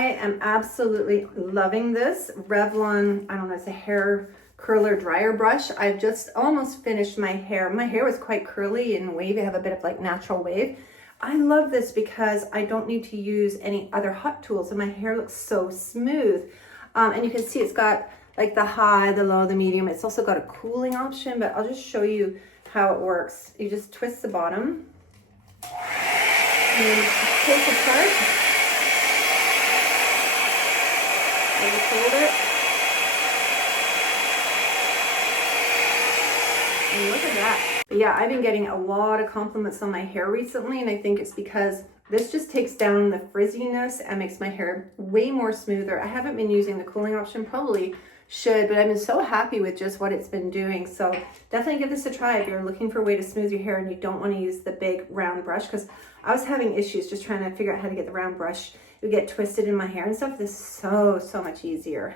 I am absolutely loving this Revlon, I don't know, it's a hair curler dryer brush. I've just almost finished my hair. My hair was quite curly and wavy. I have a bit of like natural wave. I love this because I don't need to use any other hot tools and my hair looks so smooth. And you can see it's got like the high, the low, the medium. It's also got a cooling option, but I'll just show you how it works. You just twist the bottom and you pull it apart. And you hold it. And look at that. But yeah, I've been getting a lot of compliments on my hair recently, and I think it's because this just takes down the frizziness and makes my hair way more smoother. I haven't been using the cooling option, probably should, but I've been so happy with just what it's been doing. So definitely give this a try if you're looking for a way to smooth your hair and you don't want to use the big round brush, because I was having issues just trying to figure out how to get the round brush. It would get twisted in my hair and stuff. This is so much easier.